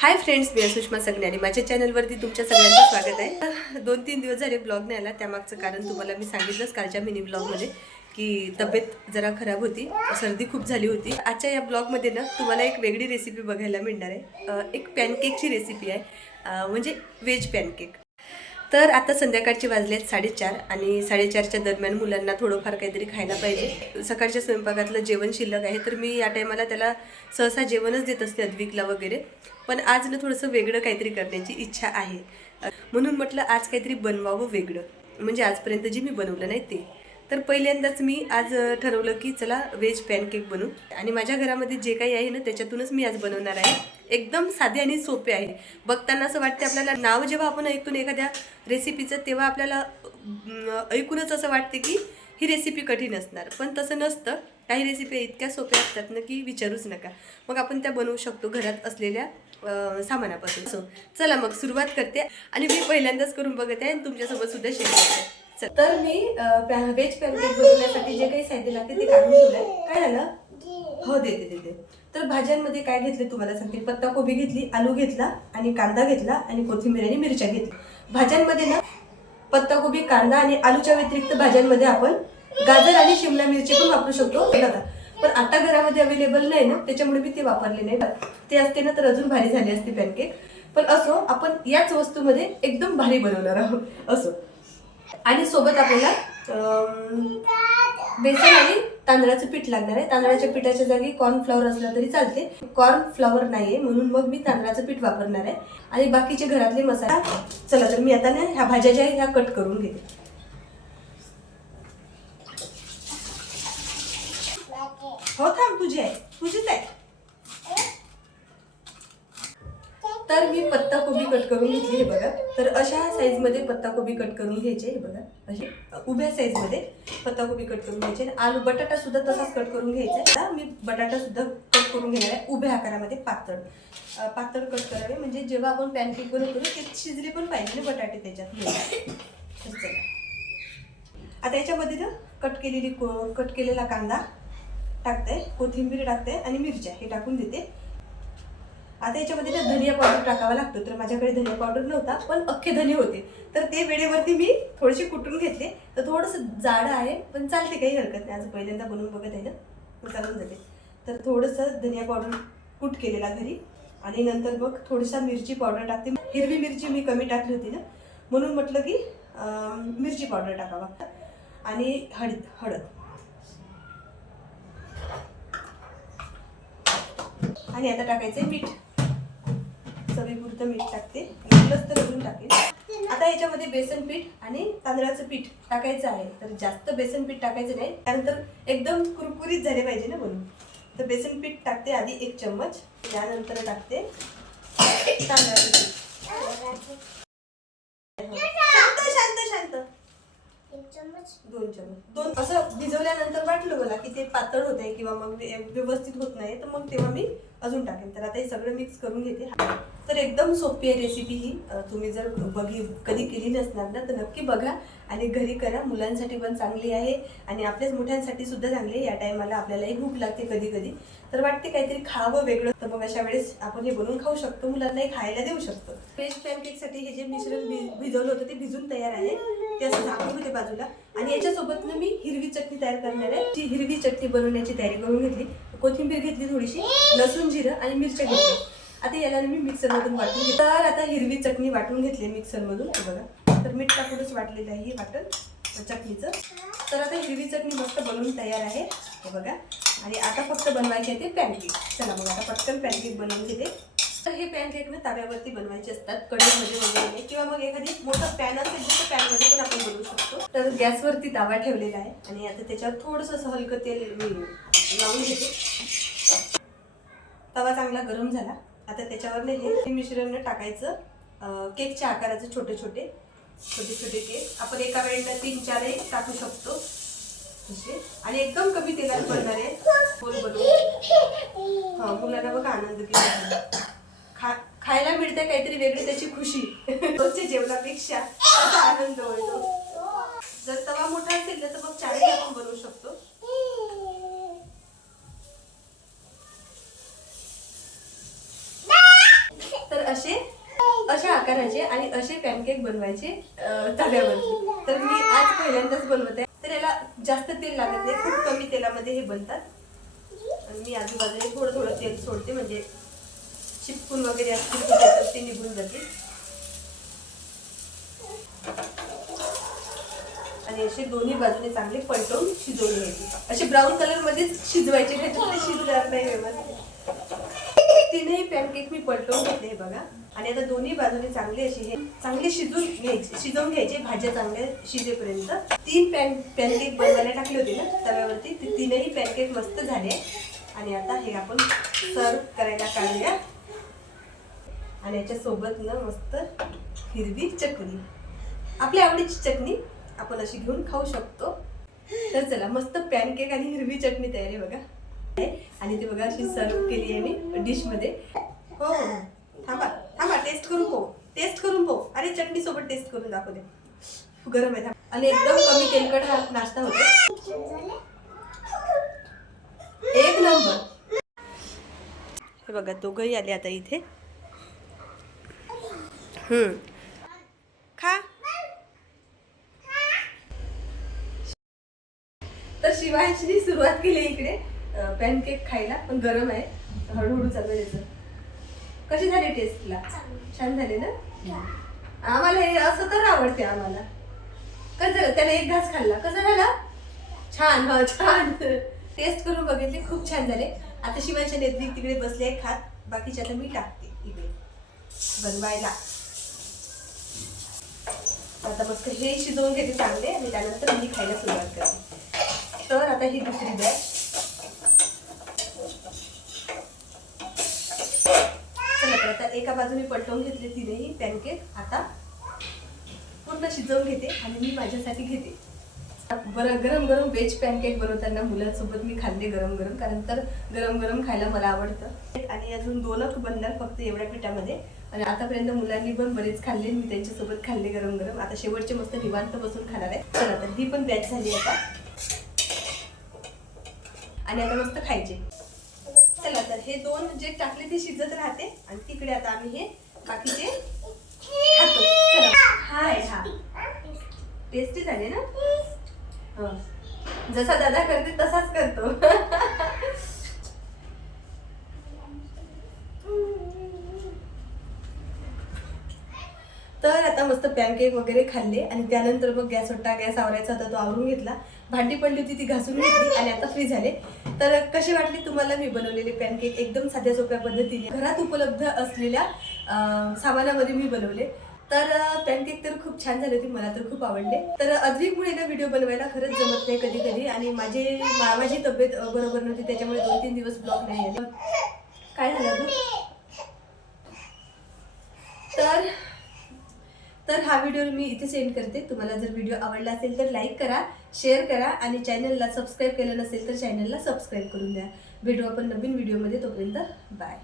Hi friends मी आहे सुषमा सगण्याने माझ्या चॅनलवरती तुमच्या सगळ्यांचं स्वागत आहे. दोन तीन दिवस झाले ब्लॉग नाही आला त्यामागचं कारण तुम्हाला मी सांगितलंच कालच्या मिनी ब्लॉगमध्ये की तब्येत जरा खराब होती सर्दी खूप झाली होती. आजच्या या ब्लॉगमध्ये ना तुम्हाला एक वेगळी रेसिपी बघायला मिळणार आहे. एक पॅनकेकची रेसिपी आहे. म्हणजे व्हेज पॅनकेक तर आता संध्याकाळचे वाजले आहेत साडेचार आणि साडेचारच्या दरम्यान मुलांना थोडंफार काहीतरी खायला पाहिजे. सकाळच्या स्वयंपाकातलं जेवण शिल्लक आहे तर मी या टायमाला त्याला सहसा जेवणच देत असते अद्विकला वगैरे. पण आज ना थोडंसं वेगळं काहीतरी करण्याची इच्छा आहे. म्हणून म्हटलं आज काहीतरी बनवावं वेगळं. म्हणजे आजपर्यंत जे मी बनवलं नाही ते. तर पहिल्यांदाच मी आज ठरवलं की चला व्हेज पॅनकेक बनवू. आणि माझ्या घरामध्ये जे काही आहे ना त्याच्यातूनच मी आज बनवणार आहे. एकदम साधे आणि सोपे आहे बघताना असं वाटते आपल्याला नाव जेव्हा आपण ऐकून एखाद्या रेसिपीचं तेव्हा आपल्याला ऐकूनच असं वाटते की ही रेसिपी कठीण असणार. पण तसं नसतं. काही रेसिपी इतक्या सोप्या असतात ना की विचारूच नका. मग आपण त्या बनवू शकतो घरात असलेल्या सामानापासून. सो चला मग सुरुवात करते आणि मी पहिल्यांदाच करून बघत आहे आणि तुमच्यासोबत सुद्धा शेअर करते. चल. तर मी व्हेज पॅनकेक बनवण्यासाठी जे काही साहित्य लागते ते काढून ठेवलं काय झालं हो देते देते. तर भाज्यांमध्ये काय घेतले तुम्हाला सांगते. पत्ताकोबी घेतली आलू घेतला आणि कांदा घेतला आणि कोथिंबीर आणि मिरच्या घेतल्या. भाज्यांमध्ये ना पत्ताकोबी कांदा आणि आलूच्या व्यतिरिक्त भाज्यांमध्ये आपण गाजर आणि शिमला मिरची पण वापरू शकतो. बघा. पण आता घरामध्ये अवेलेबल नाही ना त्याच्यामुळे मी ते वापरले नाही. ते असते ना तर अजून भारी झाली असते पॅनकेक पण असो आपण याच वस्तूमध्ये एकदम भारी बनवणार आहोत. असो. आणि सोबत आपल्याला बेसन आणि तांदळाचं पीठ लागणार आहे. तांदळाच्या पिठाच्या जागी कॉर्नफ्लॉवर असला तरी चालते. कॉर्नफ्लॉवर नाहीये म्हणून मग मी तांदळाचं पीठ वापरणार आहे. आणि बाकीचे घरातले मसाला चला तर मी आता ना ह्या भाज्या ज्या ह्या कट करून घेते. हो थांब तुझी आहे. तुझीच आहे. तर मी पत्ताकोबी कट करून घेतली हे बघा. तर अशा साईजमध्ये पत्ताकोबी कट करून घ्यायचे हे बघा. असे उभ्या साईजमध्ये पत्ताकोबी कट करून घ्यायचे आणि आलू बटाटा सुद्धा तसाच कट करून घ्यायचा आहे. आता मी बटाटा सुद्धा कट करून घेणार आहे उभ्या आकारामध्ये पातळ. पातळ कट करावे. म्हणजे जेव्हा आपण पॅनकेक बनवतो ते शिजले पण पाहिजे ना बटाटे त्याच्यात. आता याच्यामध्ये ना कट केलेली को- कट केलेला कांदा टाकते. कोथिंबीर टाकते आणि मिरच्या हे टाकून देते. आता याच्यामध्ये ना धनिया पावडर टाकावा लागतो. तर माझ्याकडे धनिया पावडर नव्हता पण अख्खे धने होते. तर ते वेळेवरती मी थोडेसे कुटून घेतले. तर थोडंसं जाडं आहे पण चालते काही हरकत नाही. आज पहिल्यांदा बनवून बघत आहे ना चालून जाते. तर थोडंसं धनिया पावडर कुट केलेला घरी. आणि नंतर मग थोडीसा मिरची पावडर टाकते. हिरवी मिरची मी कमी टाकली होती ना. म्हणून म्हटलं की मिरची पावडर टाकावा. आणि हळद हळद. आणि आता टाकायचंय मीठ. चवीपुरतं मीठ टाकते. तर अजून टाकेल. आता याच्यामध्ये बेसन पीठ आणि तांदळाचं पीठ टाकायचं आहे. तर जास्त बेसन पीठ टाकायचं नाही. त्यानंतर एकदम कुरकुरीत झाले पाहिजे ना म्हणून. तर बेसन पीठ टाकते आधी एक चम्मच. त्यानंतर टाकते तांदळाचं पीठ. दोन चमच दोन असं भिजवल्यानंतर वाटलं मला की ते पातळ होत आहे किंवा मग व्यवस्थित होत नाही तर मग तेव्हा मी अजून टाकेन. तर आता हे सगळं मिक्स करून घेते. तर एकदम सोपी आहे रेसिपी ही. तुम्ही जर बघी कधी केली नसणार ना तर नक्की बघा. आणि घरी करा मुलांसाठी पण चांगली आहे आणि आपल्याच मोठ्यांसाठी सुद्धा चांगली आहे. या टायमाला आपल्यालाही भूक लागते कधी कधी तर वाटते काहीतरी खावं वेगळं. तर मग अशा वेळेस आपण हे बनवून खाऊ शकतो. मुलांनाही खायला देऊ शकतो. व्हेज पॅनकेकसाठी हे जे मिश्रण भिजवलं होतं ते भिजून तयार आहे. ते असं झाकून होते बाजूला. आणि याच्यासोबत ना मी हिरवी चटणी तयार करणार आहे. ती हिरवी चटणी बनवण्याची तयारी करून घेतली. कोथिंबीर घेतली थोडीशी लसूण जिरं आणि मिरच्या घेतली आता याला मी मिक्सरमधून वाटून घेतली तर आता हिरवी चटणी वाटून घेतली मिक्सरमधून बघा. तर मीठ टाकूनच वाटलेलं आहे हे वाटण चटणीचं. तर आता हिरवी चटणी मस्त बनवून तयार आहे. हे बघा. आणि आता फक्त बनवायचे आहे ते पॅनकेक चला मग आता पटकन पॅनकेक बनवून घेते. तर हे पॅनकेक ना ताव्यावरती बनवायचे असतात कढईमध्ये वगैरे किंवा मग एखादी मोठा पॅन असेल तर पॅनमध्ये पण आपण बनवू शकतो. तर गॅसवरती तावा ठेवलेला आहे. आणि आता त्याच्यावर थोडंसं असं हलकं तेल मी लावून घेते. तवा चांगला गरम झाला. आता त्याच्यावर ना हे मिश्रण टाकायचं. केकच्या आकाराचे छोटे छोटे छोटे छोटे केक. आपण एका वेळेला तीन चारही टाकू शकतो. असे. आणि एकदम कमी तेलात आहे गोल बनवून हा मुलांना बघा आनंद केला खा खायला मिळते काहीतरी वेगळी त्याची खुशी. रोजच्या जेवणापेक्षा आनंद होतो. जर तवा मोठा असेल तर मग चारही आपण बनवू शकतो तर करायचे आणि असे पॅनकेक बनवायचे अं, तव्यावरती. तर मी आज पहिल्यांदाच बनवत. आहे तर याला जास्त तेल लागत नाही खूप कमी तेलामध्ये हे बनतात. आणि मी आजूबाजूने थोडं थोडं तेल सोडते म्हणजे चिपकून वगैरे असतील तर ते निघून जाते आणि असे दोन्ही बाजूने चांगले पलटवून शिजवून घ्यायचे. असे ब्राऊन कलर मध्येच शिजवायचे शिजणार नाही व्यवस्थित. तीनही पॅनकेक मी पलटवून घेतले हे बघा. आणि आता दोन्ही बाजूने चांगली अशी हे चांगले शिजून घ्यायचे शिजवून घ्यायचे. भाज्या चांगल्या शिजेपर्यंत. तीन पॅन पॅनकेक बनवायला टाकले होते ना तव्यावरती. ती तीनही पॅनकेक मस्त झाले. आणि आता हे आपण सर्व करायला काढूया. आणि याच्यासोबत ना मस्त हिरवी चटणी. आपल्या आवडीची चटणी आपण अशी घेऊन खाऊ शकतो. तर चला मस्त पॅनकेक आणि हिरवी चटणी तयारी आहे बघा. आणि ती बघा अशी सर्व केली आहे मी डिशमध्ये. हो. हो. थांबा थांबा टेस्ट करून पाहू. टेस्ट करून पाहू. अरे चटणी सोबत टेस्ट करून दाखव दे. गरम आहे थांब. आणि एकदम कमी तेलकट हा नाश्ता होतो. एक नंबर. हे बघा दोघंही आले आता इथे. हम्म. खा. तर शिवायची सुरुवात केली इकडे. पॅनकेक खायला पण गरम आहे. हळूहळू चालू आहे कशी झाली टेस्टला? छान झाले ना? आम्हाला हे असं तर आवडते आम्हाला. कसं झालं? त्याने एक घास खाल्ला. कसं झाला? छान हा छान. टेस्ट करून बघितले. खूप छान झाले. आता शिवायच्या नेत्री तिकडे बसले खात. बाकीच्या आता मी टाकते इकडे बनवायला. आता मस्त हे शिजवून घेते चांगले आणि त्यानंतर मी खायला सुरुवात करते. तर आता ही दुसरी बॅच एका बाजूने पलटवून घेतले तिनेही पॅनकेक आता पूर्ण शिजवून घेते आणि मी माझ्यासाठी घेते. बरं गरम गरम व्हेज पॅनकेक बनवताना मुलांसोबत मी खाल्ले गरम गरम कारण तर गरम गरम खायला मला आवडतं. आणि अजून दोनच बनणार फक्त एवढ्या पिठामध्ये. आणि आतापर्यंत मुलांनी पण बरेच खाल्ले मी त्यांच्यासोबत खाल्ले गरम गरम. आता शेवटचे मस्त निवांत बसून खाणार आहे. चला तर ही पण बॅच झाली आता. आणि आता मस्त खायचे. हे दोन जे टाकले ते शिजत राहते. आणि तिकडे आता आम्ही हे बाकीचे खातो. हाय हा. टेस्टी झाले ना? हो. जसा दादा करते तसाच करतो. तर आता मस्त पॅनकेक वगैरे खाल्ले आणि त्यानंतर मग गॅस होता गॅस आवरायचा होता तो आवरून घेतला. भांडी पडली होती ती घासून घेतली आणि आता फ्री झाले. तर कसे वाटली तुम्हाला मी बनवलेले पॅनकेक एकदम साध्या सोप्या पद्धतीने. घरात उपलब्ध असलेल्या सामानामध्ये मी बनवले. तर पॅनकेक तर खूप छान झाले होते मला तर खूप आवडले. तर अद्विकमुळे ना व्हिडिओ बनवायला खरंच जमत नाही कधी कधी आणि माझे माझी तब्येत बरोबर नव्हती त्याच्यामुळे दोन तीन दिवस ब्लॉग नाही आले. काय झालं तू तर तर हा व्हिडिओ मी इथे सेंड करते. तुम्हाला जर व्हिडिओ आवडला असेल तर लाईक करा शेअर करा आणि चॅनलला सबस्क्राईब केलं नसेल तर चॅनलला सबस्क्राईब करून द्या. भेटू आपण नवीन व्हिडिओमध्ये. तोपर्यंत बाय.